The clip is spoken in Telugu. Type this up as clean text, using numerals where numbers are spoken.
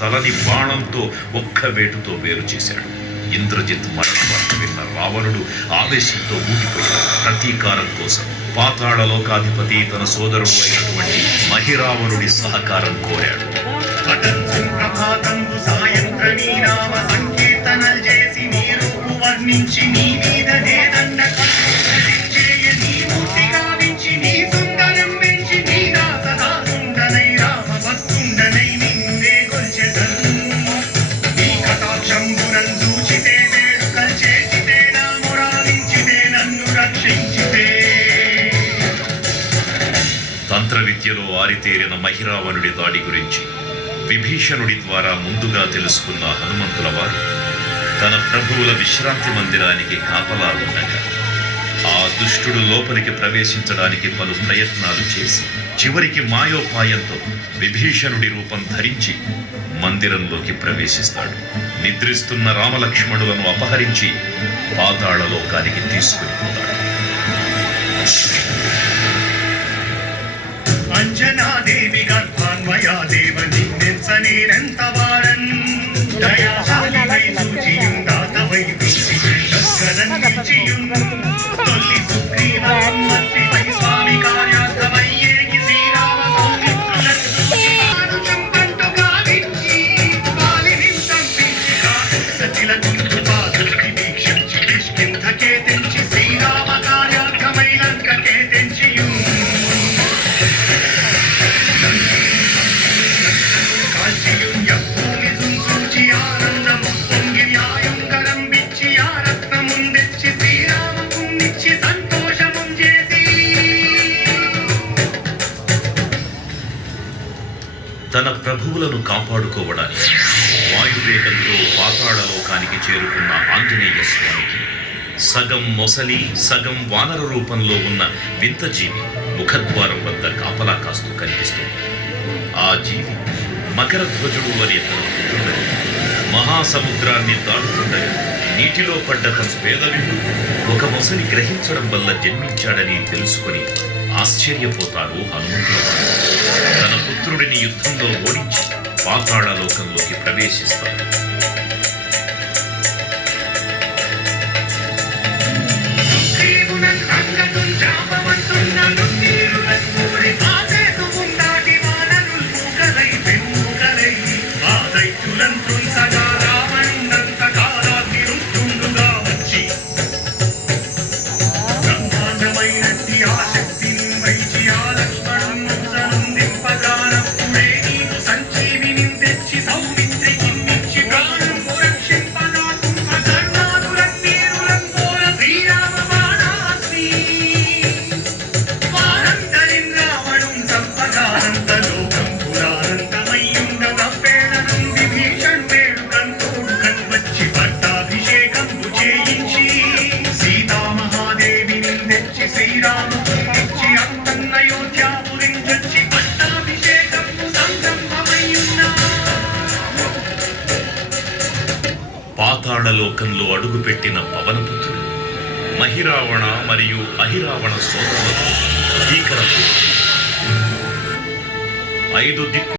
తలని బాణంతో ఒక్క వేటుతో వేరు చేశాడు. ఇంద్రజిత్ మరణ వార్త విన్న రావణుడు ఆవేశంతో ఊగిపోయాడు. ప్రతీకారం కోసం పాతాళ లోకాధిపతి తన సోదరుడు అయినటువంటి మహిరావణుడి సహకారం కోరాడు. తంత్ర విద్యలో ఆరితేరిన మహిరావణుడి దాడి గురించి విభీషణుడి ద్వారా ముందుగా తెలుసుకున్న హనుమంతుల వారు తన ప్రభువుల విశ్రాంతి మందిరానికి కాపలా ఉండగా ఆ దుష్టుడు లోపలికి ప్రవేశించడానికి పలు ప్రయత్నాలు చేసి చివరికి మాయోపాయంతో విభీషణుడి రూపం ధరించి మందిరంలోకి ప్రవేశిస్తాడు. నిద్రిస్తున్న రామలక్ష్మణులను అపహరించి పాతాళ లోకానికి తీసుకుని పోతాడు. అంజనాదేవి గర్భాన్వయా దేవని నింసనేనంత వారన్ దయాశాలివై సూచియుం దాతవై దక్కరన్ నిచియుం తొల్లి సుగ్రీవం మంత్రిపై స్వామి కార్యార్థమై ఏగి శ్రీరామ సౌమిత్రులను చూచివాడు చంపంటు గావించి బాలిని సంపించి సచిల కుంటుపా దృష్టి వీక్షించి కిష్కింధకే తెంచి శ్రీరామ కార్యార్థమై లంకకే తెంచియుం తన ప్రభువులను కాపాడుకోవడానికి వాయువేగంతో పాతాళ లోకానికి చేరుకున్న ఆంజనేయ స్వామికి సగం మొసలి సగం వానర రూపంలో ఉన్న వింత జీవి ముఖద్వారం వద్ద కాపలా కాస్తూ కనిపిస్తుంది. ఆ జీవి మకర ధ్వజుడు అనే తన పుత్రుడని మహాసముద్రాన్ని దాటుతుండగా నీటిలో పడ్డ తన పేదవిడు ఒక మొసలి గ్రహించడం వల్ల జన్మించాడని తెలుసుకొని ఆశ్చర్యపోతాడు హనుమంతుల వారు. తన పుత్రుడిని యుద్ధంలో ఓడించి పాతాళ లోకంలోకి ప్రవేశిస్తాడు. పాతాళ లోకంలో అడుగుపెట్టిన పవనపుత్రుడు మహిరావణ మరియు అహిరావణ సోదరులతో భీకర 5 దిక్కు